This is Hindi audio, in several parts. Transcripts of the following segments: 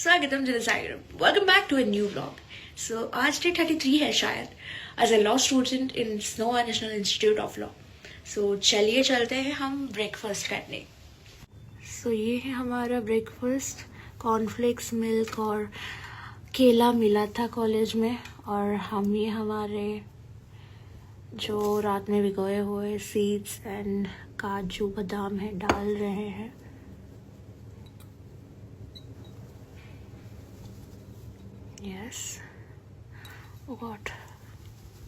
स्वागतम जनसागरम। Welcome back to a new vlog. So आज डे 33 है शायद, as a law student in स्नोवा national institute of law. So चलिए चलते हैं हम ब्रेकफास्ट करने। सो ये है हमारा ब्रेकफास्ट। कॉर्नफ्लेक्स, मिल्क और केला मिला था कॉलेज में, और हम ये हमारे जो रात में भिगोए हुए सीड्स एंड काजू बादाम है डाल रहे हैं। Yes. Oh God.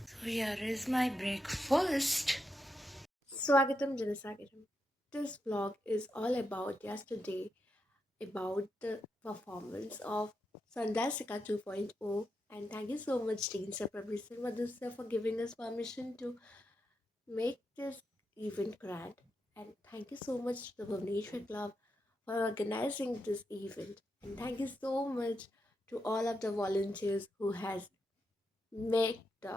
So here is my breakfast. Swagatam Janasagaram. This vlog is all about yesterday, about the performance of Sandasika 2.0. And thank you so much, Dean Sir, Professor Madhu Sir, for giving us permission to make this event grand. And thank you so much to the Bhubaneswar Club for organizing this event. And thank you so much to all of the volunteers who has made the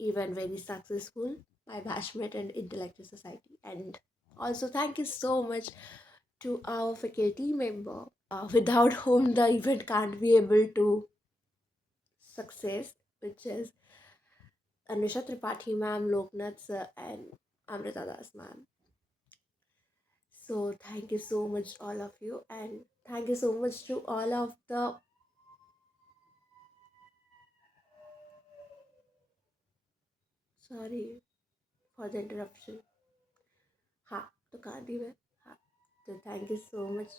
event very successful, my batchmate and intellectual society. And also thank you so much to our faculty member, without whom the event can't be able to success, which is Anusha Tripathi ma'am, Loknath sir and Amrita Das ma'am. So thank you so much all of you, and thank you so much to all of the sorry for the interruption. हाँ तो कहाँ थी मैं? हाँ तो thank you so much.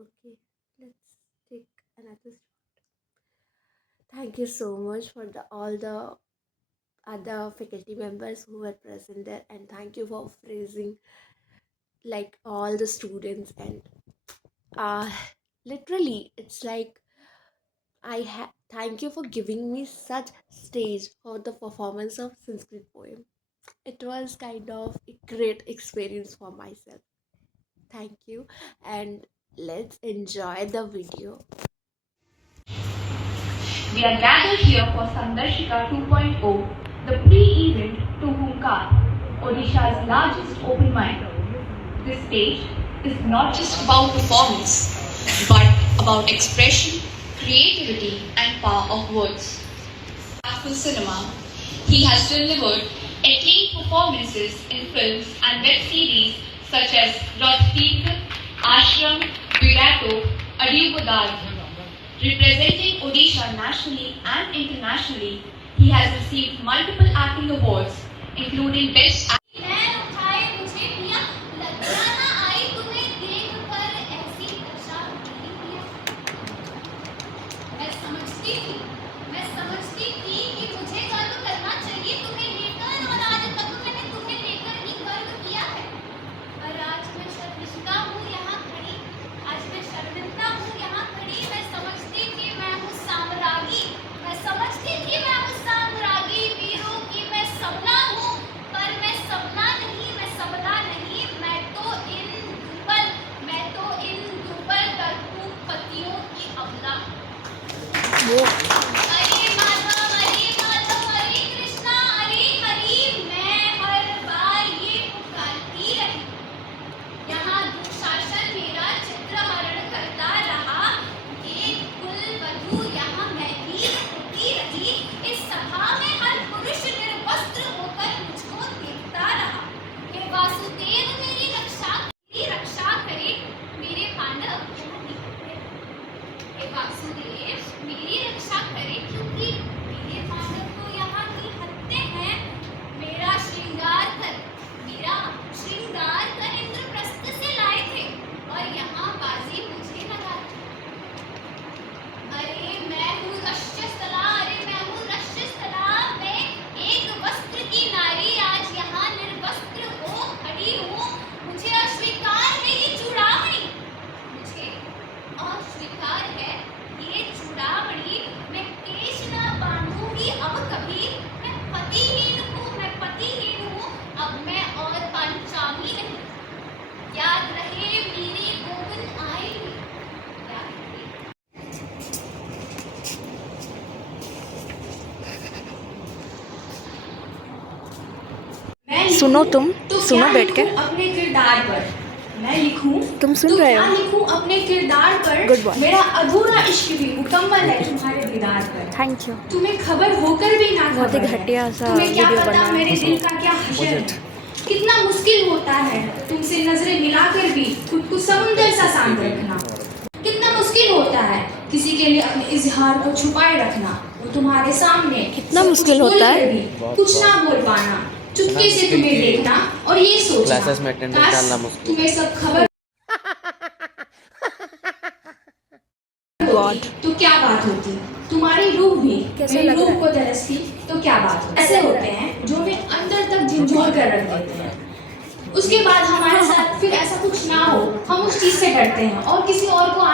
Okay, let's take another shot. Thank you so much for all the other faculty members who were present there, and thank you for praising like all the students. And literally it's like thank you for giving me such stage for the performance of Sanskrit poem. It was kind of a great experience for myself. Thank you, and let's enjoy the video. We are gathered here for Sandarshika 2.0, the pre-event to Hunkar, Odisha's largest open mic. This stage is not just about performance, but about expression, creativity, and power of words. After cinema, he has delivered acclaimed performances in films and web series such as Rothteek, Ashram, Virato, Adiubadar. Representing Odisha nationally and internationally, he has received multiple acting awards, including Best Actor. सुनो तुम, सुनो बैठ के। अपने किरदार पर मैं लिखूं तुम सुन तो रहे क्या हो? लिखूं अपने किरदार Good पर। boy. मेरा अधूरा इश्क भी मुकम्मल है तुम्हारे दीदार पर। Thank you. तुम्हें खबर होकर भी ना बहुत ही खबर है। घटिया सा तुम्हें क्या वीडियो पता बना है। मेरे दिल का क्या हशर है। कितना मुश्किल होता है तुमसे नजरें मिलाकर भी खुद को समुंदर सा शांत रखना। कितना मुश्किल होता है किसी के लिए अपने इजहार को छुपाए रखना। वो तुम्हारे सामने कितना सब मुश्किल कुछ होता है? बोलकर भी कुछ ना बोल पाना। चुपके से तुम्हें देखना और ये सोचना क्लासेस में अटेंडेंस काश डालना मुश्किल। तुम्हें सब खबर गॉड। तो क्या बात होती। तुम्हारी रूह भी कैसा मेरी लग रूह रहा को तरसती तो क्या बात होती। ऐसे होते हैं जो हमें अंदर तक झंझोर कर रख देते हैं। उसके बाद हमारे साथ फिर ऐसा कुछ ना हो हम उस चीज से डरते हैं और किसी और को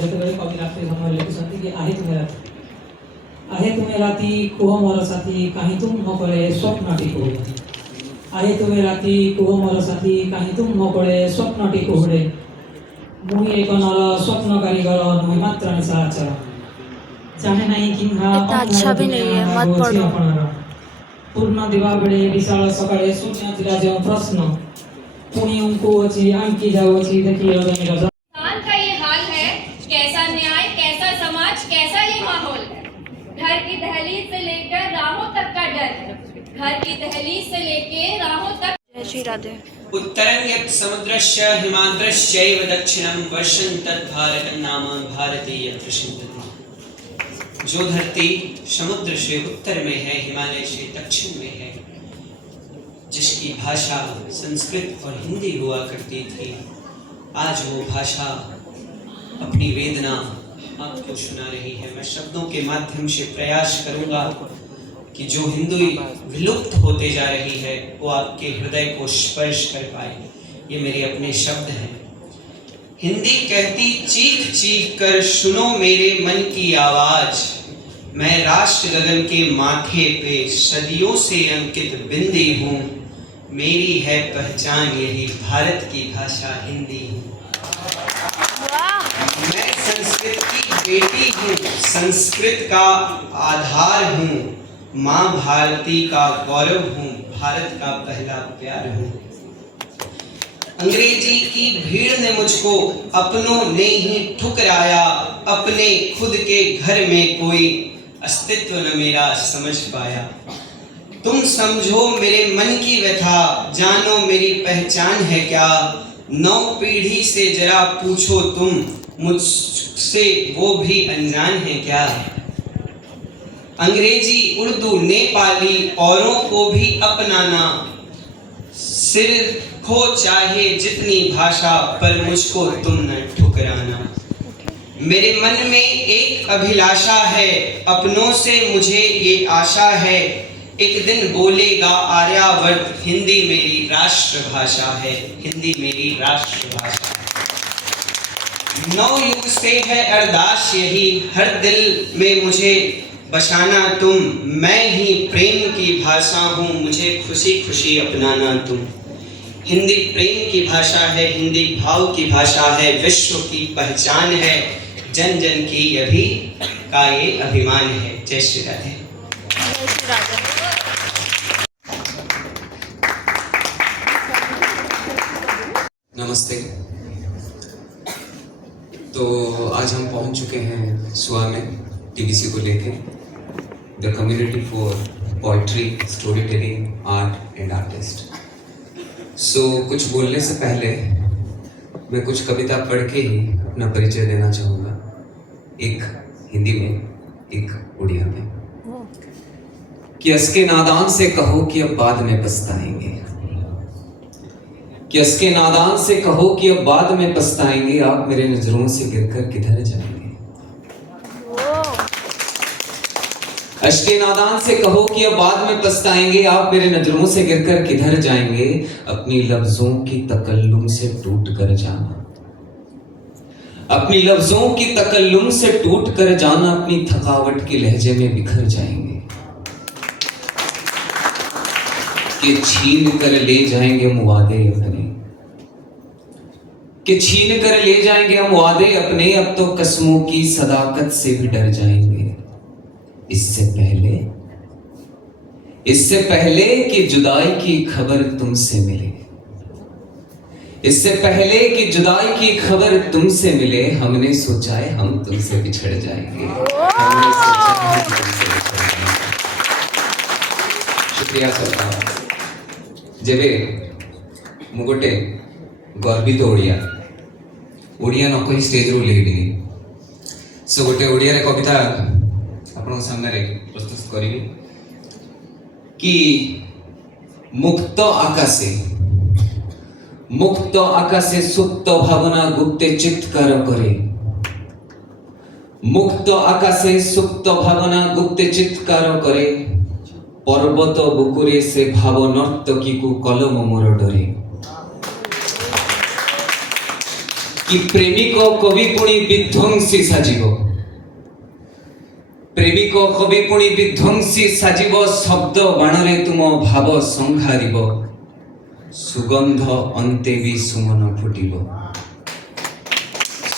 ଯେତେବେଳେ କବି ରାତି ସମୟ ଲେଖୁଛନ୍ତି କି आहे तुम्हें राती कुह मोर साथी कहीं तुम न करे स्वप्नटी कुहुड़े। आहे तुम्हें राती कुह मोर साथी कहीं तुम न करे स्वप्नटी कुहुड़े। मुई एक नर स्वप्न कारीगर नुई मात्र निशाचर जाने नहीं किंहा इतना अच्छा भी नहीं है, मत पढ़ो। पूर्ण दिवा बेले विशाल सकाळे शून्य थिला जो प्रश्न पुणी उनको अछि आंकी जाओ अछि देखि रजनी रज इंसान का ये हाल है, कैसा न्याय, कैसा समाज, कैसा ये माहौल है। घर की दहलीज से लेकर राहों तक का डर, घर की दहलीज से लेकर राहों तक। जय श्री राधे। उत्तरं यत् समुद्रस्य हिमाद्रश्चैव दक्षिणं वर्षं तद् भारतं नाम भारतीय प्रसिद्धति। जो धरती समुद्र से उत्तर में है, हिमालय से दक्षिण में है, जिसकी भाषा संस्कृत और हिंदी हुआ करती थी, आज वो भाषा अपनी वेदना आपको सुना रही है। मैं शब्दों के माध्यम से प्रयास करूंगा कि जो हिंदी विलुप्त होते जा रही है वो आपके हृदय को स्पर्श कर पाए। ये मेरे अपने शब्द हैं। हिंदी कहती चीख चीख कर सुनो मेरे मन की आवाज। मैं राष्ट्र गगन के माथे पे सदियों से अंकित बिंदी हूँ। मेरी है पहचान यही भारत की भाषा हिंदी हूँ। मैं संस्कृत की बेटी हूँ, संस्कृत का आधार हूँ। माँ भारती का गौरव हूँ, भारत का पहला प्यार हूँ। अंग्रेजी की भीड़ ने मुझको अपनों ने ही ठुकराया। अपने खुद के घर में कोई अस्तित्व न मेरा समझ पाया। तुम समझो मेरे मन की व्यथा, जानो मेरी पहचान है क्या। 9 पीढ़ी से जरा पूछो तुम, मुझसे वो भी अनजान है क्या। अंग्रेजी, उर्दू, नेपाली औरों को भी अपनाना। सिर खो चाहे जितनी भाषा, पर मुझको तुम न ठुकराना। मेरे मन में एक अभिलाषा है, अपनों से मुझे ये आशा है। एक दिन बोलेगा आर्यावर्त, हिंदी मेरी राष्ट्रभाषा है, हिंदी मेरी राष्ट्रभाषा है। 9 युग से है अरदास यही, हर दिल में मुझे बसाना तुम। मैं ही प्रेम की भाषा हूँ, मुझे खुशी खुशी अपनाना तुम। हिंदी प्रेम की भाषा है, हिंदी भाव की भाषा है, विश्व की पहचान है, जन जन की अभी का ये अभिमान है। जय श्री राधे। जय श्री राधे। नमस्ते। तो आज हम पहुंच चुके हैं सुआ में टीबीसी को लेके, the community for poetry, storytelling, art and artist. So कुछ बोलने से पहले मैं कुछ कविता पढ़ के ही अपना परिचय देना चाहूँगा, एक हिंदी में, एक उड़िया में। कि असके नादान से कहो कि अब बाद में पछताएंगे, कि असके नादान से कहो कि अब बाद में पछताएंगे, आप मेरे नजरों से गिरकर किधर जाएंगे। अश्के नादान से कहो कि अब बाद में पछताएंगे, आप मेरे नजरों से गिरकर किधर जाएंगे। अपनी लफ्जों की तकल्लुम से टूट कर जाना, अपनी लफ्जों की तकल्लुम से टूट कर जाना, अपनी थकावट के लहजे में बिखर जाएंगे। कि छीन कर ले जाएंगे हम वादे अपने, कि छीन कर ले जाएंगे हम वादे अपने, अब तो कसमों की सदाकत से भी डर जाएंगे। इससे पहले कि जुदाई की खबर तुमसे मिले, इससे पहले कि जुदाई की खबर तुमसे मिले, हमने सोचा है हम तुमसे बिछड़ जाएंगे। हमने सोचा है हम तुमसे बिछड़ जाएंगे। शुक्रिया सरकार। जेबे मु गोटे गर्वित ओडिया ओडिया न कही स्टेज रू लेबिनी। सो गोटे ओडिया रे कविता आपन सामने रे प्रस्तुत करिबी कि मुक्त आकाशे सुप्त भावना गुप्ते चित्कार करे। मुक्त आकाशे सुप्त भावना गुप्ते चित्कार करे। पर्वत बुकुरे से भाव नर्तकी को कलम मोर डरे। कि प्रेमिक कवि पुणी विध्वंसी साजिब। प्रेमिक कवि पुणी विध्वंसी साजिब। शब्द बाणरे तुम भाव संहारिब। सुगंध अंते भी सुमन फुटिब।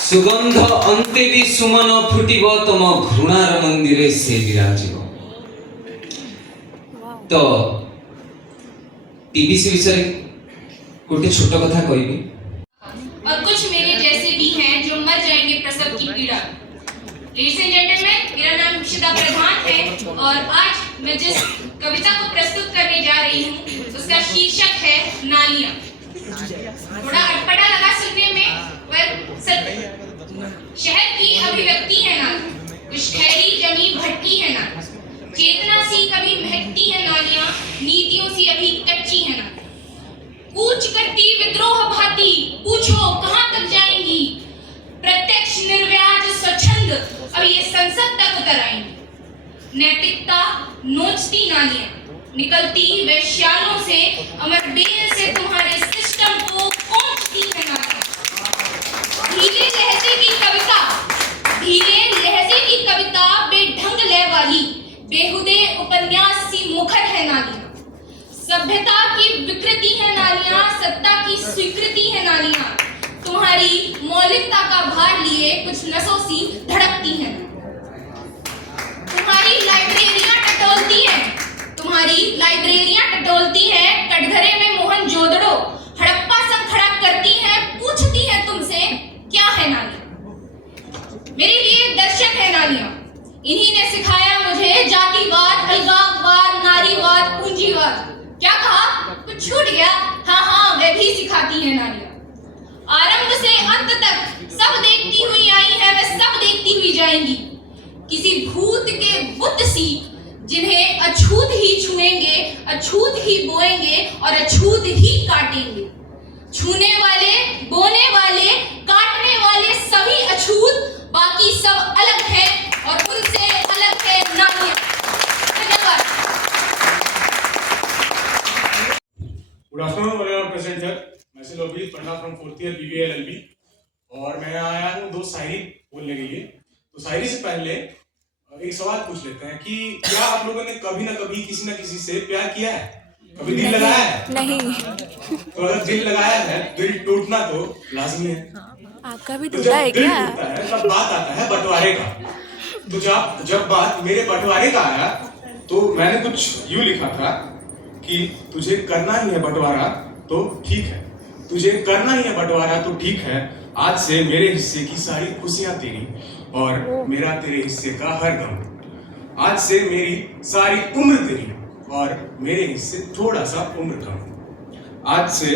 सुगंध अंते भी सुमन फुटिब। तुम घृणार मंदिरे से विराजिब। तो टीबीसी विषय गोटे छोट कथा कहबी। और कुछ मेरे जैसे भी हैं जो मर जाएंगे प्रसव की पीड़ा। लेडीज एंड जेंटलमैन, मेरा नाम इशिता प्रधान है और आज मैं जिस कविता को प्रस्तुत करने जा रही हूँ उसका शीर्षक है नालियाँ। थोड़ा अटपटा लगा सुनने में, पर शहर की अभिव्यक्ति है ना, कुछ ठहरी जमी भटकी है ना, चेतना सी कभी महकती है नालियाँ, नीतियों सी अभी कच्ची है ना। कूच करती विद्रोह भाती, पूछो कहाँ तक जाएंगी। प्रत्यक्ष निर्व्याज स्वच्छंद अब ये संसद तक उतर आएंगी। नैतिकता नोचती नालियाँ, निकलती वैश्यालों से, अमर बेल से तुम्हारे सिस्टम को पहुंचती है नालियाँ। धीरे लहजे की कविता, धीरे लहजे की कविता, बेढंग लय वाली, बेहुदे उपन्यास सी मुखर है नालियाँ। सभ्यता की विकृति है नालियाँ, सत्ता की स्वीकृति है नालियाँ। तुम्हारी मौलिकता का भार लिए कुछ नसों सी धड़कती हैं। तुम्हारी लाइब्रेरियां टटोलती हैं, तुम्हारी लाइब्रेरियां टटोलती हैं। कटघरे में मोहन जोदड़ो हड़प्पा संग खड़ा करती हैं, पूछती हैं तुमसे क्या है नालियाँ। मेरे लिए दर्शन है नालियाँ, इन्हीं ने सिखाया मुझे जातिवाद, अलगाववाद, नारीवाद, पूंजीवाद। क्या कहा? कुछ छूट गया? हाँ, वे भी सिखाती है नालियाँ। आरंभ से अंत तक सब देखती हुई आई है, वे सब देखती हुई जाएंगी। किसी भूत के बुत सी जिन्हें अछूत ही छुएंगे, अछूत ही बोएंगे और अछूत ही काटेंगे। छूने वाले, बोने वाले, काटने वाले सभी अछूत, बाकी सब अलग है और उनसे अलग है नालियाँ। धन्यवाद। Good afternoon honourable president sir, मैं Lobhit Panda from 4th year BBA LLB और मैं आया हूँ 2 शायरी बोलने के लिए। तो शायरी से पहले एक सवाल पूछ लेते हैं कि क्या आप लोगों ने कभी ना कभी किसी न किसी से प्यार किया है? कभी दिल लगाया है? नहीं। तो अगर दिल लगाया है, दिल टूटना तो लाजमी है। आपका भी टूटा है क्या? टूटता है तब बात आता है बंटवारे का। तो जब बात मेरे बंटवारे का आया तो मैंने कुछ यूं लिखा था कि तुझे करना ही है बंटवारा तो ठीक है, तुझे करना ही है बंटवारा तो ठीक है। आज से मेरे हिस्से की सारी खुशियां तेरी और मेरा तेरे हिस्से का हर गम। आज से मेरी सारी उम्र तेरी और मेरे हिस्से थोड़ा सा उम्र कम। आज से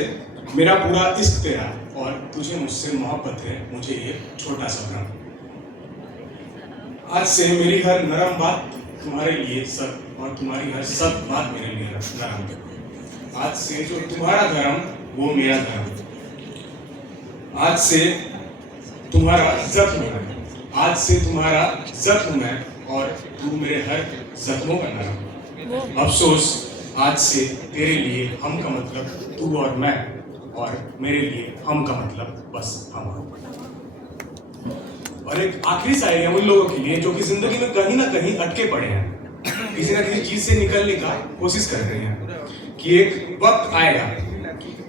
मेरा पूरा इश्क तेरा और तुझे मुझसे मोहब्बत है, मुझे ये छोटा सा भ्रम। आज से मेरी हर नरम बात तुम्हारे लिए सब और तुम्हारी हर सब बात मेरे लिए नरम। आज से जो तुम्हारा धर्म वो मेरा धर्म। आज से तुम्हारा जख्म है, आज से तुम्हारा जख्म है और तू मेरे हर जख्मों का नरम। अफसोस आज से तेरे लिए हम का मतलब तू और मैं, और मेरे लिए हम का मतलब बस हम। और एक आखिरी शायरी है उन लोगों के लिए जो कि जिंदगी में कहीं ना कहीं अटके पड़े हैं, किसी ना किसी चीज से निकलने का कोशिश कर रहे हैं कि एक वक्त आएगा,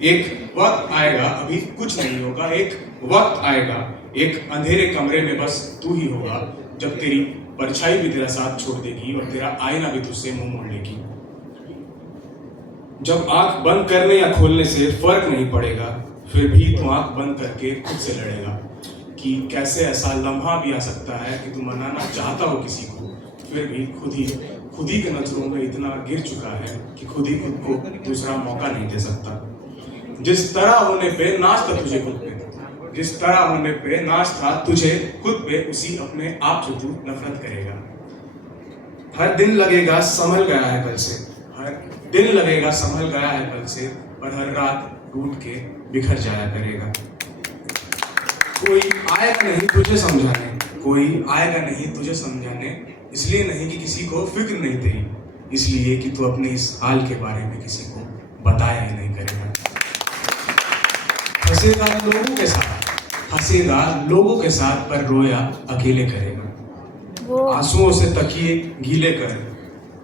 एक वक्त आएगा, अभी कुछ नहीं होगा। एक वक्त आएगा, एक अंधेरे कमरे में बस तू ही होगा, जब तेरी परछाई भी तेरा साथ छोड़ देगी और तेरा आईना भी तुझसे मुंह मोड़ लेगी। जब आंख बंद करने या खोलने से फर्क नहीं पड़ेगा, फिर भी तू आंख बंद करके खुद से लड़ेगा कि कैसे ऐसा लम्हा भी आ सकता है कि तू मनाना चाहता हो किसी को, फिर भी खुद ही के नजरों में इतना गिर चुका है कि खुद को दूसरा मौका नहीं दे सकता। जिस तरह होने पे नाच था तुझे खुद पे, जिस तरह होने पे नाच था तुझे खुद पे, उसी अपने आप से तू नफरत करेगा। हर दिन लगेगा संभल गया है कल से, हर दिन लगेगा संभल गया है कल से, पर हर रात टूट के बिखर जाया करेगा। कोई आएगा नहीं तुझे समझाने, कोई आएगा नहीं तुझे समझाने, इसलिए नहीं कि किसी को फिक्र नहीं तेरी, इसलिए कि तू अपने इस हाल के बारे में किसी को बताया ही नहीं करेगा। हंसेगा लोगों के साथ, हंसेगा लोगों के साथ, पर रोया अकेले करेगा। आंसुओं से तकिए गीले कर,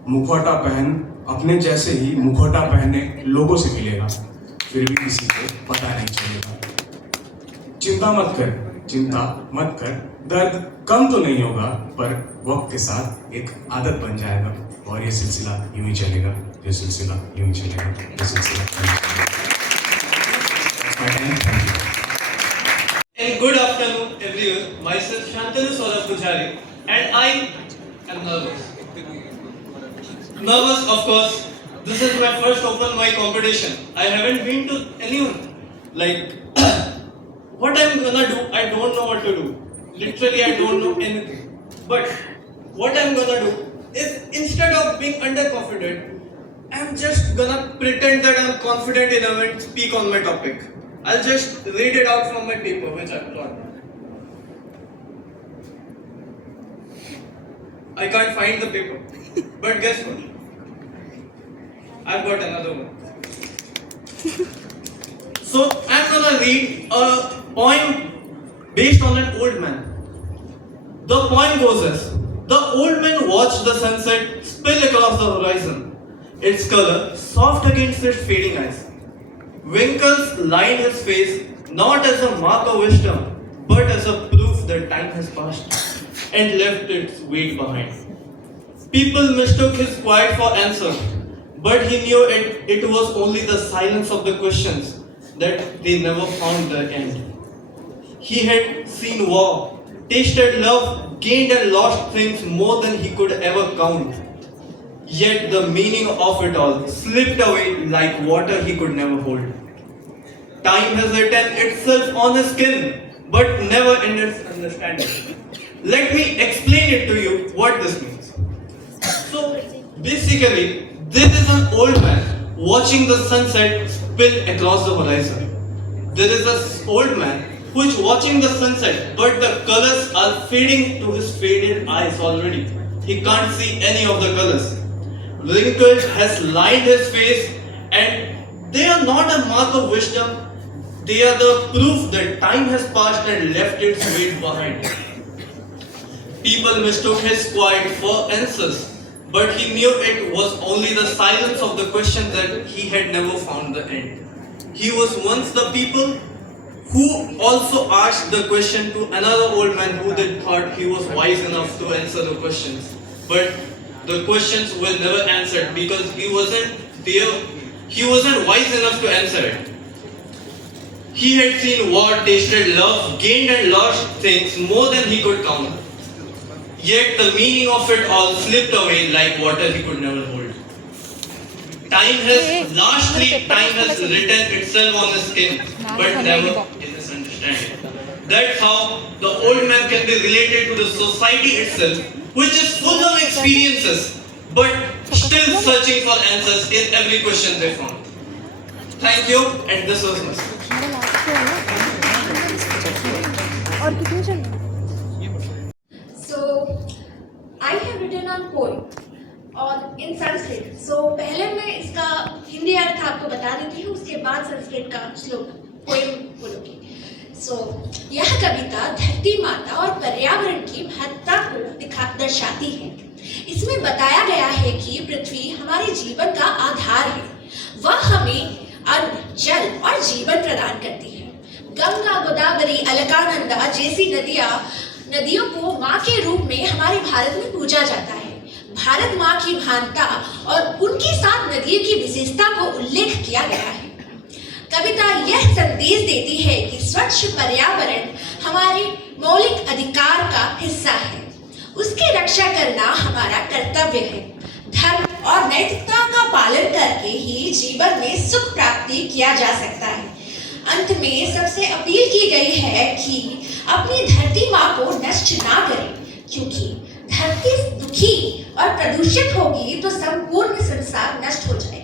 मुखौटा पहन, अपने जैसे ही मुखौटा पहने लोगों से मिलेगा, फिर भी किसी को पता नहीं चलेगा। चिंता मत कर, चिंता मत कर, दर्द कम तो नहीं होगा, पर वक्त के साथ एक आदत बन जाएगा, और ये सिलसिला यूं ही चलेगा, ये सिलसिला यूं ही चलेगा, ये सिलसिला यूं ही चलेगा। And good afternoon, everyone. Myself Shantanu Saurabh Pujari, and I am nervous. Nervous, of course. This is my first open mic competition. I haven't been to anyone. Like, what I'm gonna do, I don't know what to do. Literally, I don't know anything. But what I'm gonna do is, instead of being underconfident, I'm just gonna pretend that I'm confident enough and speak on my topic. I'll just read it out from my paper, which I've got. I can't find the paper. But guess what? I've got another one. So I'm gonna read a poem based on an old man. The poem goes as: the old man watched the sunset spill across the horizon, its color soft against its fading eyes. Wrinkles lined his face, not as a mark of wisdom, but as a proof that time has passed and left its weight behind. People mistook his quiet for answer, but he knew it was only the silence of the questions that they never found the end. He had seen war, tasted love, gained and lost things more than he could ever count. Yet the meaning of it all slipped away like water he could never hold. Time has written itself on his skin, but never in its understanding. Let me explain it to you what this means. So basically, this is an old man watching the sunset spill across the horizon. There is an old man who is watching the sunset, but the colors are fading to his faded eyes already. He can't see any of the colors. Wrinkles has lined his face, and they are not a mark of wisdom. They are the proof that time has passed and left its weight behind. People mistook his quiet for answers, but he knew it was only the silence of the question that he had never found the end. He was once the people who also asked the question to another old man who they thought he was wise enough to answer the questions. But the questions were never answered because he wasn't there. He wasn't wise enough to answer it. He had seen war, tasted love, gained and lost things more than he could count. Yet the meaning of it all slipped away like water he could never hold. Time has written itself on his skin, but never in his understanding. That's how the old man can be related to the society itself, which is full of experiences, but still searching for answers in every question they found. Thank you, and this was my speech. So, I have written on poem और in Sanskrit. So, पहले मैं इसका हिंदी अर्थ आपको बता देती हूँ, उसके बाद संस्कृत का श्लोक पोएम बोलूँगी. So, यह कविता धरती माता और पर्यावरण की महत्ता को दर्शाती है. इसमें बताया गया है कि पृथ्वी हमारे जीवन का आधार है. वह हमें अन्न, जल और जीवन प्रदान करती है. गंगा, गोदावरी, अलकानंदा जैसी नदियों को माँ के रूप में हमारे भारत में पूजा जाता है. भारत माँ की महानता और उनकी 7 नदियों की विशेषता को उल्लेख किया गया है. कविता यह संदेश देती है कि स्वच्छ पर्यावरण हमारे मौलिक अधिकार का हिस्सा है। उसकी रक्षा करना हमारा कर्तव्य है। धर्म और नैतिकता का पालन करके ही जीवन में सुख प्राप्ति किया जा सकता है। अंत में सबसे अपील की गई है कि अपनी धरती माँ को नष्ट ना करें, क्योंकि धरती दुखी और प्रदूषित होगी तो संपूर्ण संसार नष्ट हो जाएगा।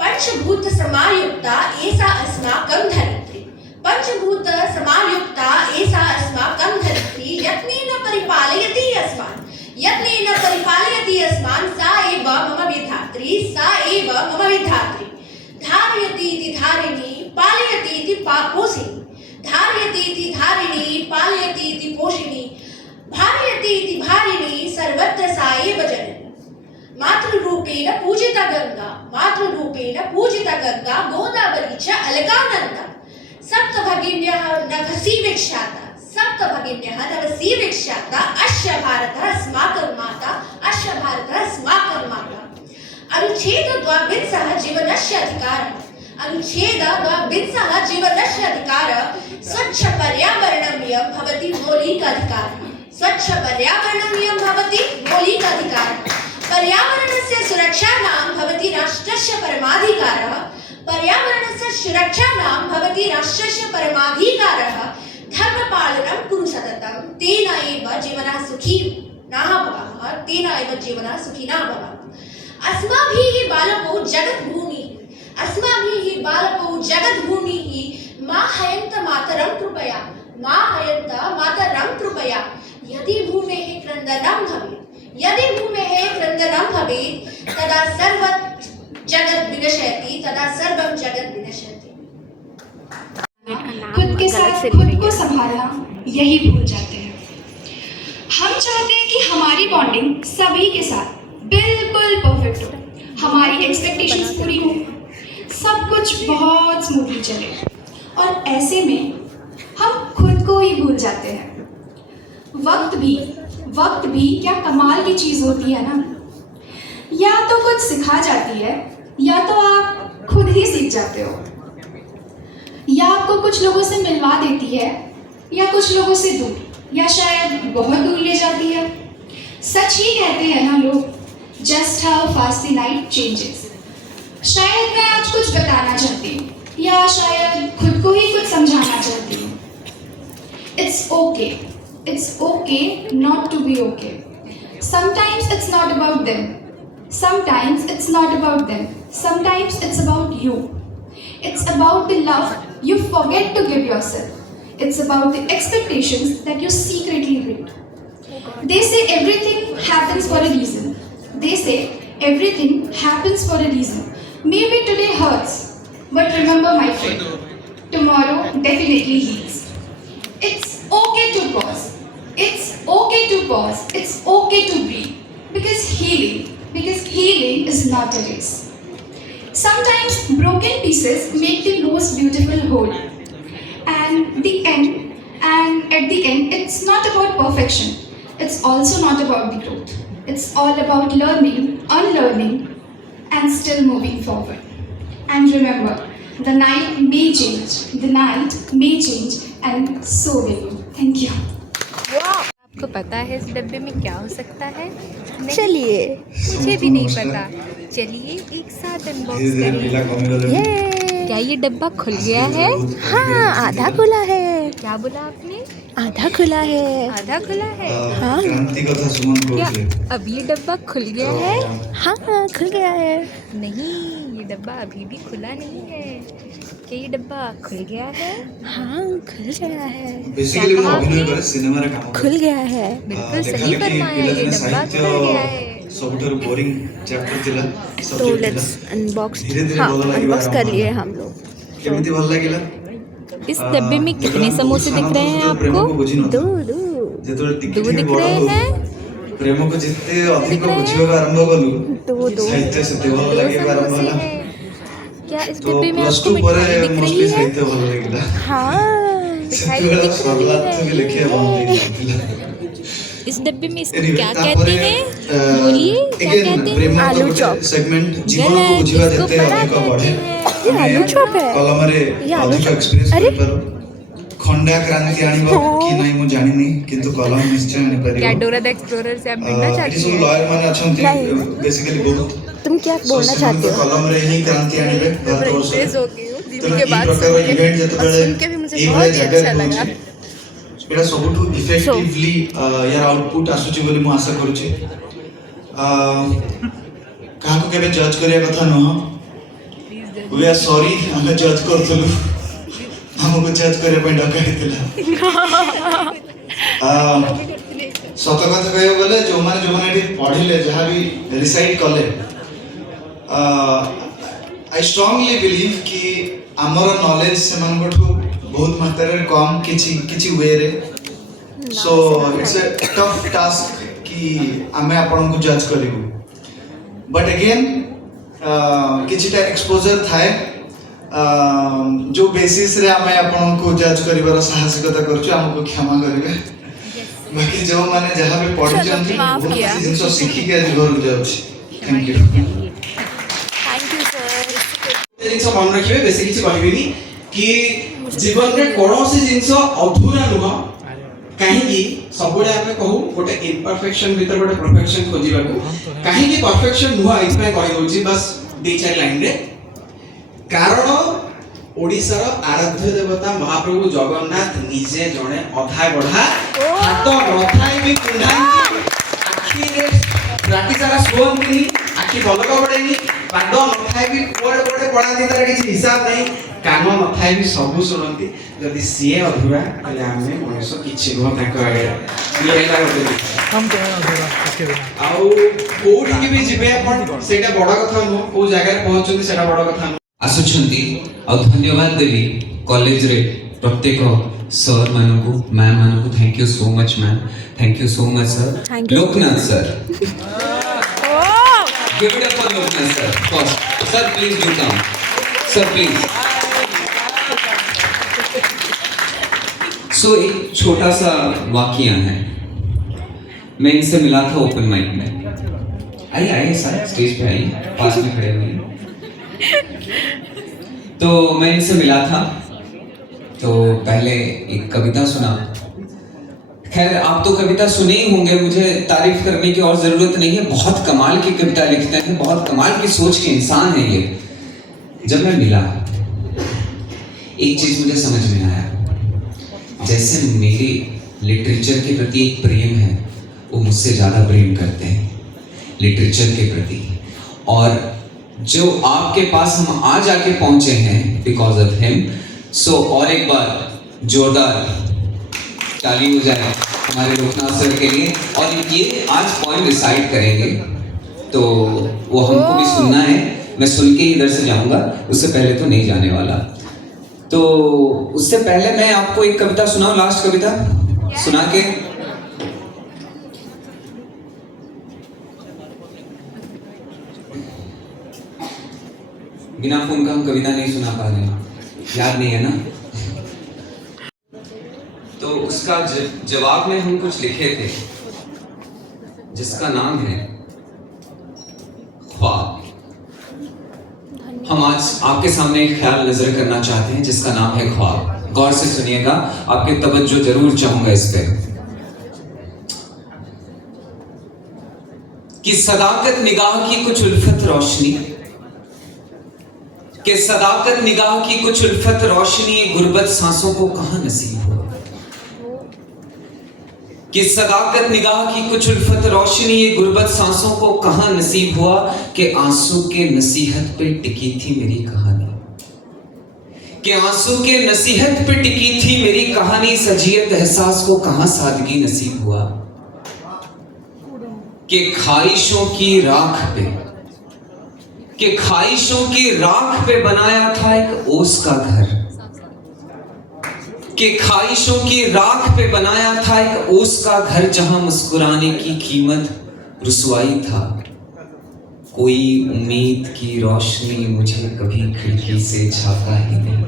पंचभूत समायुक्ता एषा अस्माकं धरित्री, पंचभूत समायुक्ता एषा अस्माकं धरित्री, यत्नेन परिपालयति अस्मान्, यत्नेन परिपालयति अस्मान् सा एव मम विधात्री, सा एव मम विधात्री। धारयति इति धारिणी, पालयति इति पोषिणी, धारयति इति धारिणी, पालयति इति पोषिणी, भारयति इति भारिणी, सर्वत्र सा एव जननी। मातृरूपेण पूजिता गंगा, मातृरूपेण पूजिता गंगा, गोदावरी च अलकानंदा। सप्तभगिन्यः नभसि विख्याता, सप्तभगिन्यः नभसि विख्याता, अस्य भारतः अस्माकं माता, अस्य भारतः अस्माकं माता। अनुच्छेद 22 जीवनस्य अधिकारः, अनुच्छेद 22 जीवनस्य अधिकारः, स्वच्छ पर्यावरणमियं भवति मौलिकाधिकारः, स्वच्छ पर्यावरणमियं भवति मौलिकाधिकारः। पर्यावरणस्य सुरक्षानां भवति राष्ट्रस्य परमाधिकारः, पर्यावरणस्य सुरक्षानां भवति राष्ट्रस्य परमाधिकारः। धर्मपालनं कुरु सततं, तेन एव जीवनः सुखिनः भवामः, तेन एव जीवनः सुखिनः भवामः। अस्माभिः बालको जगद्भूमिः, अस्माभिः बालको जगद्भूमिः, मा हयन्त मातरं कृपया, मा हयन्त मातरं कृपया। यदि भूमेः क्रन्दनं भवेत्, यदि भूमेः क्रन्दनं भवेत्, तदा सर्वं जगत् विनश्यति, तदा सर्वं जगत् विनश्यति। खुद के साथ खुद को संभालना यही भूल जाते हैं। हम चाहते हैं कि हमारी बॉन्डिंग सभी के साथ बिल्कुल परफेक्ट हो, हमारी एक्सपेक्टेशंस पूरी हो, सब कुछ बहुत स्मूथली चले, और ऐसे में हम खुद को ही भूल जाते हैं। वक्त भी क्या कमाल की चीज़ होती है ना। या तो कुछ सिखा जाती है, या तो आप खुद ही सीख जाते हो, या आपको कुछ लोगों से मिलवा देती है, या कुछ लोगों से दूर, या शायद बहुत दूर ले जाती है। सच ही कहते हैं ना लोग, just how fast the life changes. शायद मैं आज कुछ बताना चाहती हूँ, या शायद खुद को ही कुछ समझाना चाहती हूँ। It's okay not to be okay. Sometimes it's not about them. Sometimes it's not about them. Sometimes it's about you. It's about the love you forget to give yourself. It's about the expectations that you secretly build. They say everything happens for a reason. They say everything happens for a reason. Maybe today hurts, but remember my friend, tomorrow definitely heals. It's okay to pause. It's okay to pause. It's okay to breathe. Because healing is not a race. Sometimes broken pieces make the most beautiful whole. And at the end, it's not about perfection. It's also not about the growth. It's all about learning, unlearning, and still moving forward. And remember, the night may change. The night may change, and so will you. Thank you. आपको पता है इस डब्बे में क्या हो सकता है? चलिए, मुझे भी नहीं पता। चलिए एक साथ अनबॉक्स करें। क्या ये डब्बा खुल गया है? हाँ, आधा खुला है। क्या बोला आपने? आधा खुला है। आधा खुला है? हाँ। क्या अब ये डब्बा खुल गया है? हाँ, खुल गया है। नहीं, ये डब्बा अभी भी खुला नहीं है। क्या ये डब्बा खुल गया है? हाँ, खुल गया है। बेसिकली मैं अभिनय करे सिनेमा रे काम खुल गया है। बिल्कुल सही फरमाया, ये डब्बा खुल गया है। सबटर बोरिंग चैप्टर थिला तो लेट्स अनबॉक्स। हाँ, अनबॉक्स कर लिए हम लोग। केमिति भल लागिला? इस डब्बे में कितने समोसे दिख रहे हैं आपको? दो दिख रहे हैं। प्रेम को जितने अधिक बुझिबा आरंभ कलु साहित्य से भल लागिबा आरंभ होला। क्या इस डिब्बे में आपको मिठाई दिख रही है? हाँ, मिठाई दिख रही है। इस डब्बे में इसको Anyway, क्या तापरे, कहते हैं? बोलिए क्या again, कहते हैं? ପ୍ରେମ आलू ଗୋଟେ चॉप। segment ଜୀବନକୁ गलत, ବୁଝିବା इसको ଯେତେ बड़ा ଅଧିକ कहते ବଢେ हैं। ଆମେ आलू चॉप है। କଲମରେ ये आलू ଅଧିକ चॉप। ଏକ୍ସପିରିଏନ୍ସ अरे। କରିପାରୁ ଖଣ୍ଡା କ୍ରାନ୍ତି ଆଣିବ କି ନାହିଁ ମୁଁ ଜାଣିନି କିନ୍ତୁ କଲମ ନିଶ୍ଚୟ ଆଣିପାରିବ क्या डोरा द एक्सप्लोरर से आप मिलना ଏଠି चाहती ସବୁ हैं? ଲୟର ମାନେ ଅଛନ୍ତି नहीं। ବେସିକାଲି ବହୁତ तुम क्या बोलना चाहते हो? କଲମରେ ହିଁ କ୍ରାନ୍ତି ଆଣିବେ ଭାରତ मैं ବର୍ଷରେ इम्प्रेस हो गई हूँ दीदी ତେଣୁ के ଏଇ बात ପ୍ରକାର सुन के ଇଭେଣ୍ଟ और ଯେତେବେଳେ सुन के भी मुझे ଏଇଭଳିଆ बहुत ही ଜାଗାରେ अच्छा ହଉଛି लगा। ଏଇଟା ସବୁଠୁ ଇଫେକ୍ଟିଭଲି ୟାର ଆଉଟପୁଟ୍ ଆସୁଛି ବୋଲି ମୁଁ ଆଶା କରୁଛି କାହାକୁ କେବେ ଜଜ୍ କରିବା କଥା ନୁହଁ वी आर सॉरी ଆମେ ଜଜ୍ କରୁଥିଲୁ ଆମକୁ ଜଜ୍ କରିବା ପାଇଁ ଡକା ହେଇଥିଲା ସତ କଥା କହିବାକୁ ଗଲେ ଯୋଉମାନେ ଏଠି ପଢିଲେ ଯାହା ବି ରିସାଇଡ୍ କଲେ आई स्ट्रांगली बिलीव कि आमर नॉलेज सेमानकठू बहुत मात्रा रे कम किछि वे रे so it's a tough task कि आमे आपन को जज करिवु बट अगेन किछिटा एक्सपोजर थाए जो बेसिस रे आमे आपन को जज करिवार साहसिकता करछु हमको क्षमा करिवे बाकी जो माने जहां भी पढ़ि जंती माफ बहुत किया। जिंस सीखी के आज घर जाउछि thank you thank you sir. जिनस मन रखिबे बेसी किछि कहबिनी कि जीवन रे कोनोसी जिनस अधूरा नुह काहे कि सबुले हमें कहू गोटे इम्परफेक्शन भीतर गोटे परफेक्शन खोजिबाकू काहे कि परफेक्शन नुह इतपय कहि होछि बस दे चार लाइन रे कारण ओडिसार आराध्य देवता महाप्रभु जगन्नाथ निजे जणे अधा गढ़ा हाथ नथाई भी कुंडा आखि रे राति सारा सोंती आखि भलक पड़ेनी पाद नथाई भी कोड़े कोड़े पड़ाती तार किसी हिसाब नहीं कान नथाई भी सब शुणती जदि सीए अधूरा ताले आमे मनुष्य किछि नुह ताको आगे ये हैला गोटे हम तो हैं अधूरा इसके बिना। आउ कोठी भी जिबे अपन सेटा बड़ कथा नु को जगह रे पहुंचुंदी सेटा बड़ कथा नु आसुछंती और धन्यवाद देवी कॉलेज रे प्रत्येक सर मानकु मैम मानकु thank you so much ma'am thank you so much sir Thank you. Loknath sir give it up for Loknath sir first sir please do come sir please so एक छोटा सा वाकया है मैं इनसे मिला था ओपन माइक में आइए सर स्टेज पे आइए पास में खड़े हुए तो मैं इनसे मिला था तो पहले एक कविता सुना खैर आप तो कविता सुने ही होंगे मुझे तारीफ करने की और जरूरत नहीं है बहुत कमाल की कविता लिखते हैं बहुत कमाल की सोच के इंसान है ये जब मैं मिला एक चीज मुझे समझ में आया जैसे मेरे लिटरेचर के प्रति एक प्रेम है वो मुझसे ज्यादा प्रेम करते हैं लिटरेचर के प्रति और जो आपके पास हम आज आके पहुंचे हैं बिकॉज ऑफ हिम सो और एक बार जोरदार ताली हो जाए हमारे लोकनाथ सर के लिए और ये आज पॉइंट डिसाइड करेंगे तो वो हमको भी सुनना है मैं सुन के इधर से जाऊंगा उससे पहले तो नहीं जाने वाला तो उससे पहले मैं आपको एक कविता सुनाऊं लास्ट कविता सुना के बिना फोन का हम कविता नहीं सुना पा रहे याद नहीं है ना तो उसका जवाब में हम कुछ लिखे थे जिसका नाम है ख्वाब हम आज आपके सामने एक ख्याल नजर करना चाहते हैं जिसका नाम है ख्वाब गौर से सुनिएगा आपके तवज्जो जरूर चाहूंगा इस पे कि सदाकत निगाह की कुछ उल्फत रोशनी कि सदाकत निगाह की कुछ उल्फत रोशनी गुर्बत सांसों को कहां नसीब हो कि सदाकत निगाह की कुछ उल्फत रोशनी ये गुर्बत सांसों को कहां नसीब हुआ कि आंसू के नसीहत पे टिकी थी मेरी कहानी कि आंसू के नसीहत पे टिकी थी मेरी कहानी सजियत एहसास को कहां सादगी नसीब हुआ कि ख्वाहिशों की राख पे कि ख्वाहिशों की राख पे बनाया था एक ओस का घर कि ख्वाहिशों की राख पे बनाया था एक ओस का घर जहां मुस्कुराने की कीमत रुसवाई था कोई उम्मीद की रोशनी मुझे कभी खिड़की से झांका ही नहीं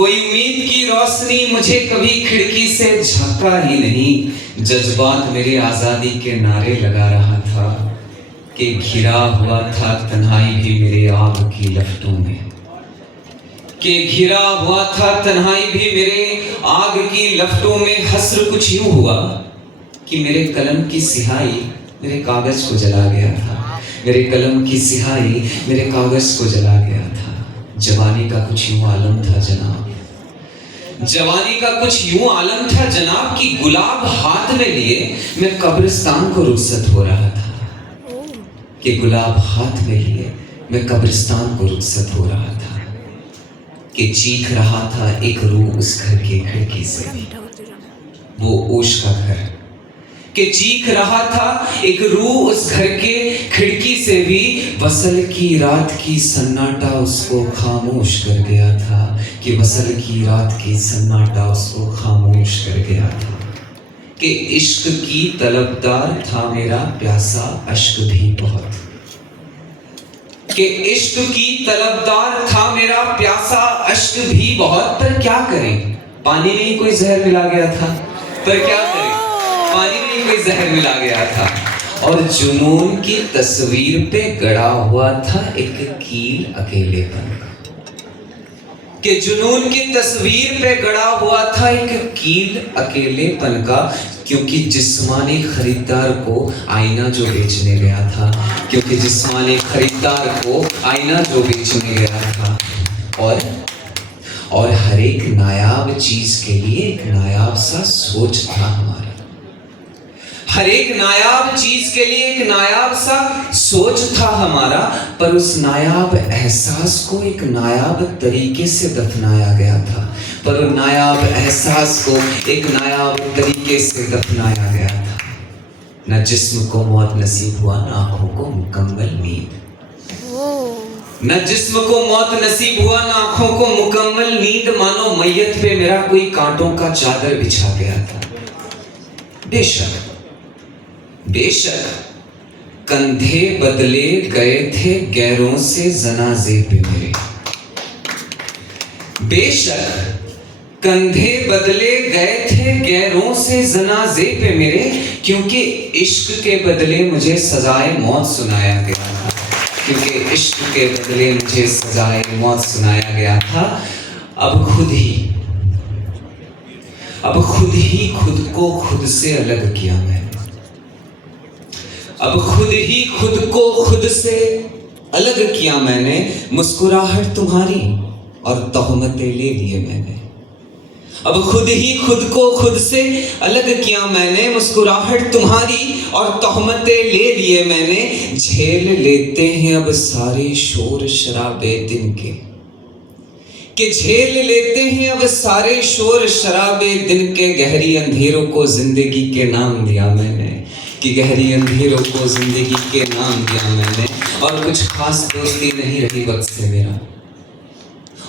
कोई उम्मीद की रोशनी मुझे कभी खिड़की से झपका ही नहीं। जज्बात मेरे आजादी के नारे लगा रहा था कि घिरा हुआ था तन्हाई भी मेरे आग की लपटों में, कि घिरा हुआ था तन्हाई भी मेरे आग की लपटों में। हस्र कुछ यूं हुआ कि मेरे कलम की स्याही मेरे कागज को जला गया था, मेरे कलम की स्याही मेरे कागज को जला गया था। जवानी का कुछ यूं आलम था जनाब, जवानी का कुछ यूं आलम था जनाब कि गुलाब हाथ में लिए मैं कब्रिस्तान को रुखसत हो रहा था, कि गुलाब हाथ में लिए मैं कब्रिस्तान को रुखसत हो रहा था, कि चीख रहा था एक रूह उस घर की खिड़की से, वो ओश का घर, कि चीख रहा था एक रूह उस घर के खिड़की से भी। वसल की रात की सन्नाटा उसको खामोश कर गया था, कि वसल की रात की सन्नाटा उसको खामोश कर गया था, कि इश्क की तलबदार था मेरा प्यासा अश्क भी बहुत, कि इश्क की तलबदार था मेरा प्यासा अश्क भी बहुत। पर क्या करें, पानी में ही कोई जहर मिला गया था, पर क्या करें, पानी में ही कोई जहर मिला गया था। और जुनून की तस्वीर पे गड़ा हुआ था एक कील अकेलेपन का, कि जुनून की तस्वीर पे गड़ा हुआ था एक कील अकेलेपन का। क्योंकि जिस्मानी खरीदार को आईना जो बेचने गया था, क्योंकि जिस्मानी खरीदार को आईना जो बेचने गया था। और हर एक नायाब चीज के लिए एक नायाब सा सोच था हमारा, हर एक नायाब चीज के लिए एक नायाब सा सोच था हमारा। पर उस नायाब एहसास को एक नायाब तरीके से दफनाया गया था, पर उस नायाब एहसास को एक नायाब तरीके से दफनाया गया था। न जिस्म को मौत नसीब हुआ, न आंखों को मुकम्मल नींद, न जिस्म को मौत नसीब हुआ, न आंखों को मुकम्मल नींद। मानो मैयत पे मेरा कोई कांटों का चादर बिछा गया था। बेशक बेशक कंधे बदले गए थे गैरों से जनाजे पे मेरे, बेशक कंधे बदले गए थे गैरों से जनाजे पे मेरे। क्योंकि इश्क के बदले मुझे सजाए मौत सुनाया गया था, क्योंकि इश्क के बदले मुझे सजाए मौत सुनाया गया था। अब खुद ही खुद को खुद से अलग किया मैंने, अब खुद ही खुद को खुद से अलग किया मैंने। मुस्कुराहट तुम्हारी और तहमतें ले लिए मैंने, अब खुद ही खुद को खुद से अलग किया मैंने। मुस्कुराहट तुम्हारी और तहमतें ले लिए मैंने। झेल लेते हैं अब सारे शोर शराबे दिन के, कि झेल लेते हैं अब सारे शोर शराबे दिन के। गहरी अंधेरों को जिंदगी के नाम दिया मैंने, कि गहरी अंधेरों को जिंदगी के नाम दिया मैंने। और कुछ खास दोस्ती नहीं रही वक्त से मेरा,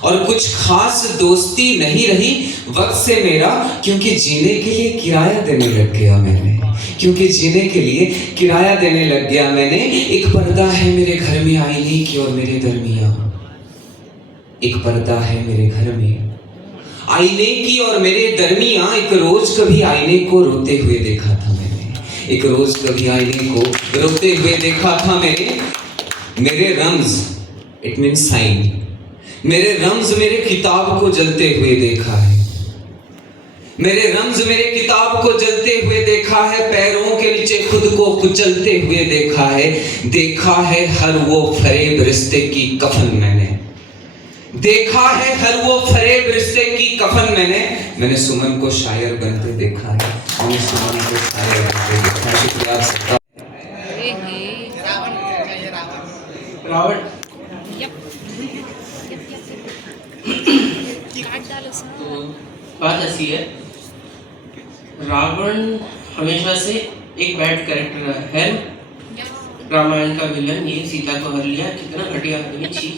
और कुछ खास दोस्ती नहीं रही वक्त से मेरा। क्योंकि जीने के लिए किराया देने लग गया मैंने, क्योंकि जीने के लिए किराया देने लग गया मैंने। एक पर्दा है मेरे घर में आईने की और मेरे दरमियां, एक पर्दा है मेरे घर में आईने की और मेरे दरमियां। एक रोज कभी आईने को रोते हुए देखा था मैंने, एक रोज कभी आईने को रोते हुए देखा था मैंने। मेरे रम्ज, इट मीन साइन, मेरे रम्ज मेरे किताब को जलते हुए देखा है, मेरे रम्ज मेरे किताब को जलते हुए देखा है। पैरों के नीचे खुद को कुचलते हुए देखा है। देखा है हर वो फरेब रिश्ते की कफन मैंने, देखा है हर वो फरेब रिश्ते की कफन मैंने सुमन को शायर बनते देखा है, मैंने सुमन को शायर बनते देखा है। शुक्रिया आप सबका। रावण तो बात ऐसी है, रावण हमेशा से एक बैड कैरेक्टर है। रामायण का विलन, ये सीता को हर लिया, कितना घटिया आदमी, छी।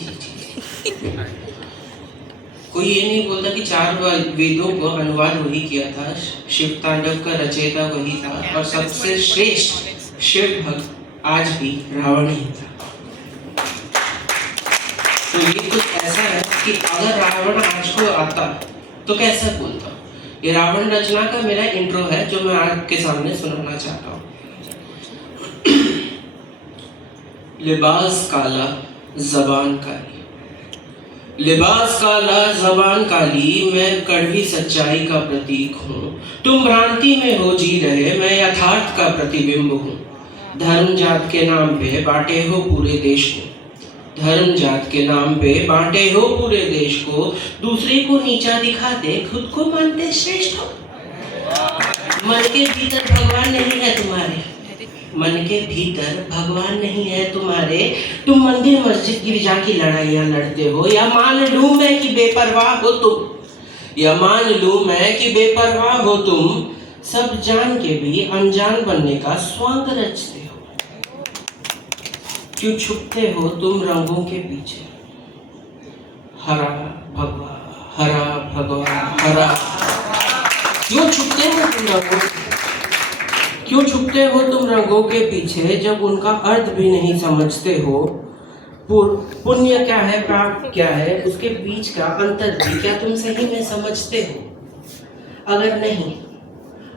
कोई ये नहीं बोलता कि 4 वेदों को अनुवाद वही किया था, शिव तांडव का रचयिता वही था, और सबसे श्रेष्ठ शिव भक्त आज भी रावण ही था। तो ये कुछ ऐसा है कि अगर रावण आज को आता तो कैसे बोलता हूँ? ये रावण रचना का मेरा इंट्रो है जो मैं आपके सामने सुनाना चाहता हूँ। लिबास काला जबान काली, लिबास काला जबान काली, मैं कड़वी सच्चाई का प्रतीक हूँ। तुम भ्रांति में हो जी रहे, मैं यथार्थ का प्रतिबिंब हूँ। धर्म जात के नाम पे बांटे हो पूरे देश को, धर्म जात के नाम पे बांटे हो पूरे देश को, दूसरे को नीचा दिखाते खुद को मानते श्रेष्ठ हो। मन के भीतर भगवान नहीं है तुम्हारे, मन के भीतर भगवान नहीं है तुम्हारे। तुम मंदिर मस्जिद गिरजा की लड़ाइयाँ लड़ते हो, या मान लूं मैं कि बेपरवाह हो तुम, या मान लूं मैं कि बेपरवाह हो तुम। सब जान के भी अनजान बनने का स्वांग रचते हो। क्यों छुपते हो तुम रंगों के पीछे? हरा भगवा, हरा भगवा, हरा। क्यों छुपते हो तुम रंगों, क्यों छुपते हो तुम रंगों के पीछे, जब उनका अर्थ भी नहीं समझते हो? पुण्य क्या है, पाप क्या है, उसके बीच का अंतर भी क्या तुम सही में समझते हो?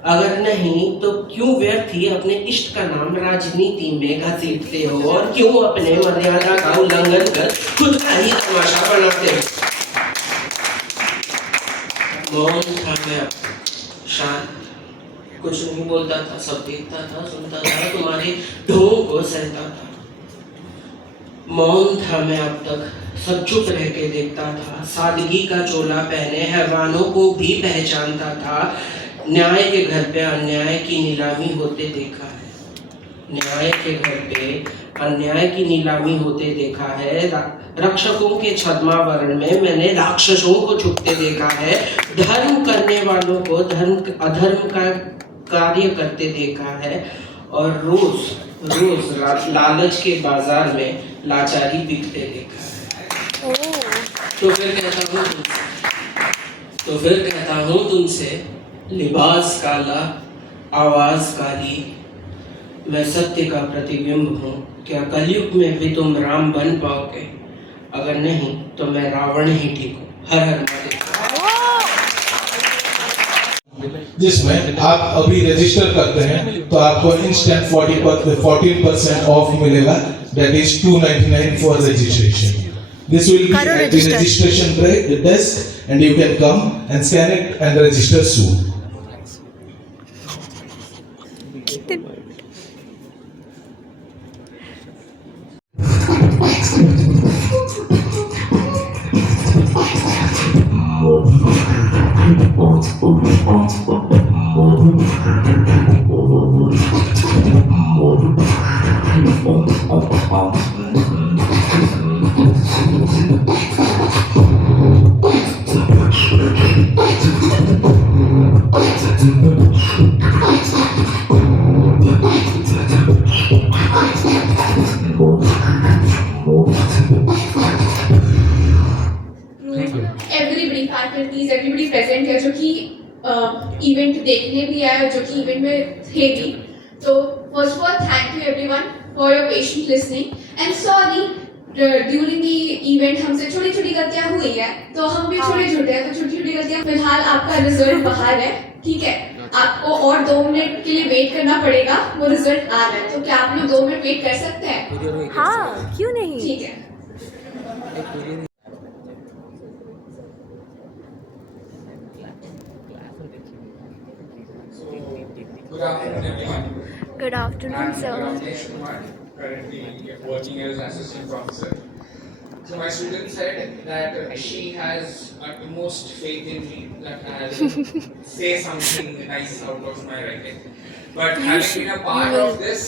अगर नहीं तो क्यों व्यर्थ ही अपने इष्ट का नाम राजनीति में घसीटते हो, और क्यों अपने मर्यादा का उल्लंघन कर खुद का ही तमाशा बनाते हो? मौन था मैं, शांत, कुछ नहीं बोलता था, सब देखता था, सुनता था, तुम्हारे ढोंग को सहता था। मौन था मैं अब तक, सब चुप रह के देखता था। सादगी का चोला पहने हैवानों को भी पहचानता था। न्याय के घर पे अन्याय की नीलामी होते देखा है, न्याय के घर पे अन्याय की नीलामी होते देखा है। रक्षकों के छद्मावरण में मैंने राक्षसों को छुपते देखा है। धर्म करने वालों को अधर्म का कार्य करते देखा है, और रोज लालच के बाजार में लाचारी बिकते देखा है। तो फिर कहता हूँ तुमसे, लिबास काला, आवाज काली, मैं सत्य का प्रतिबिंब हूँ। क्या कलयुग में भी तुम राम बन पाओगे? अगर नहीं तो मैं रावण ही ठीक हूँ। हर हर महादेव। जिसमें आप अभी रजिस्टर करते हैं तो आपको इंस्टेंट 14% ऑफ मिलेगा, that is 299 for registration. This will be at the registration desk and you can come and scan it and register soon. Everybody faculties, everybody present है जो कि इवेंट देखने भी आए और जो कि इवेंट में थे भी। तो first of all thank you everyone for your patient listening and sorry during the event हमसे छोटी छोटी गलतियां हुई है, तो हम भी छोटे छोटे हैं, तो छोटी छोटी गलतियां। फिलहाल आपका रिजल्ट बाहर है, ठीक है? आपको और 2 मिनट के लिए वेट करना पड़ेगा, वो रिजल्ट आ रहा है। तो क्या आप लोग 2 मिनट वेट कर सकते हैं? हाँ, क्यों नहीं? ठीक है। Good afternoon, everyone. Good afternoon, sir. I'm Ramesh Kumar, currently working as assistant professor. So my student said that she has utmost faith in me that I'll say something nice out of my writing. But having been a part of this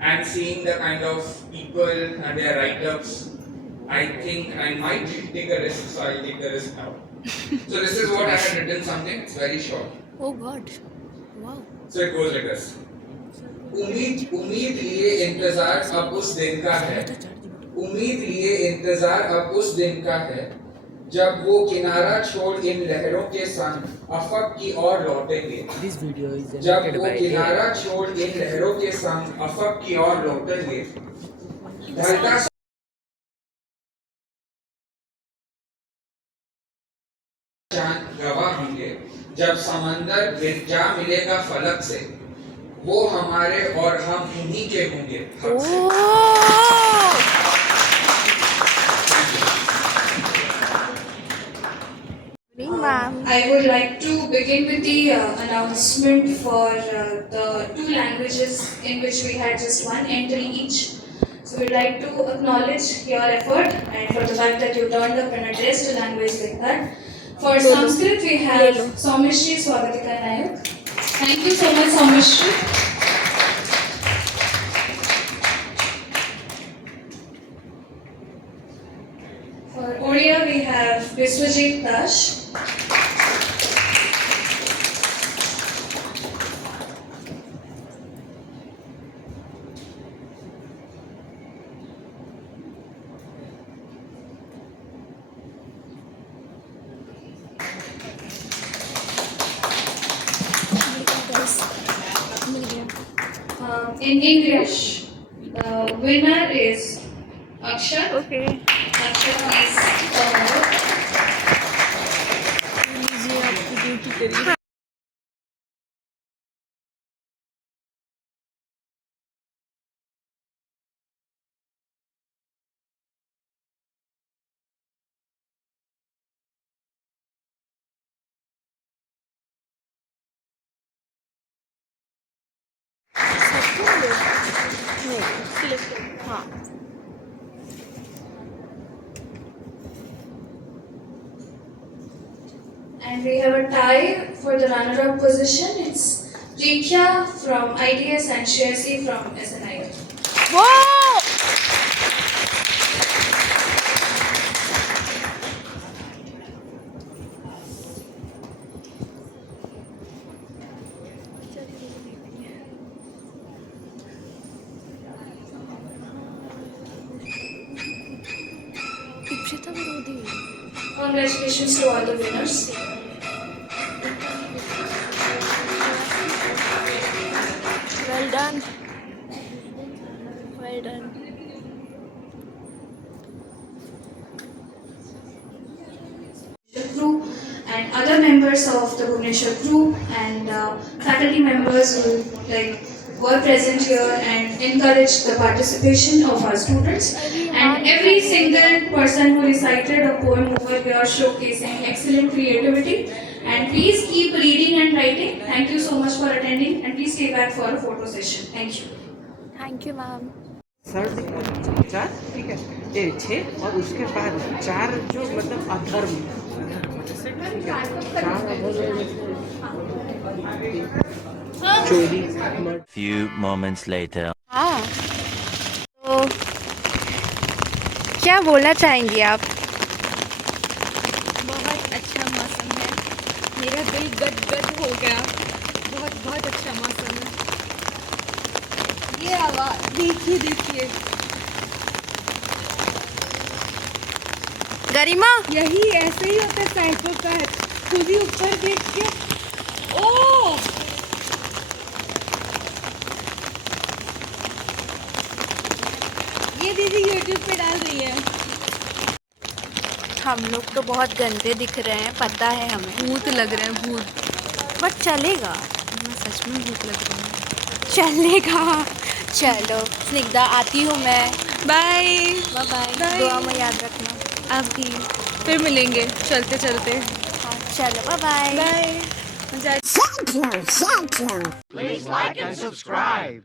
and seeing the kind of people and their write-ups, I think I might take a risk, so I'll take the risk now. So this is what I had written something, it's very short. Oh God. Wow. So it goes like this. उम्मीद लिए इंतजार अब उस दिन का है, उम्मीद लिए इंतजार अब उस दिन का है, जब वो किनारा छोड़ इन लहरों के संग अफक की ओर लौटेंगे। जब वो किनारा छोड़ इन लहरों के संग अफक की ओर लौटेंगे, ढलता चांद गवाह होंगे जब समंदर जा मिलेगा फलक से, वो हमारे और हम उन्हीं के होंगे हक से। I would like to begin with the announcement for the two languages in which we had just one entry each. So we'd like to acknowledge your effort and for the fact that you turned up and addressed a language like that. For Sanskrit, we have Soumishri Swagatika Nayak. Thank you so much, Soumishri. For Odia, we have Biswajit Dash. In English, the winner is Akshat. Okay. Akshat, please come over. लीजिए आपकी ड्यूटी करिए। हाँ। And we have a tie for the runner-up position. It's Rikhya from IDS and Shreyasi from SNI. Wow! Congratulations to all the winners. Well done. Well done. The crew and other members of the Bhubaneswar crew and faculty members who were present here and encouraged the participation of our students, and every single person who recited a poem over here showcasing excellent creativity. And please keep reading and writing. Thank you so much for attending, and please stay back for a photo session. Thank you. Thank you, ma'am. चार ठीक है, ये 6 और उसके बाद 4 जो मतलब अधर्म, चोरी। Few moments later. हाँ। तो क्या बोलना चाहेंगी आप? बहुत अच्छा मौसम है, मेरा दिल गदगद हो गया। बहुत बहुत अच्छा मौसम है। ये आवाज़ देखिए देखिए, गरिमा यही ऐसे ही होता है सैंपल का, खुद ही ऊपर देख के ओ ये दीदी यूट्यूब पे डाल रही है। हम लोग तो बहुत गंदे दिख रहे हैं, पता है हमें, भूत लग रहे हैं, भूत। बट चलेगा। मैं सच में भूत लग रही हूँ। चलेगा। चलो स्निग्धा, आती हूँ मैं। Bye bye bye. बाय। दुआ में याद रखना। आप भी फिर मिलेंगे चलते चलते। हाँ चलो bye bye. Bye. Please like and subscribe.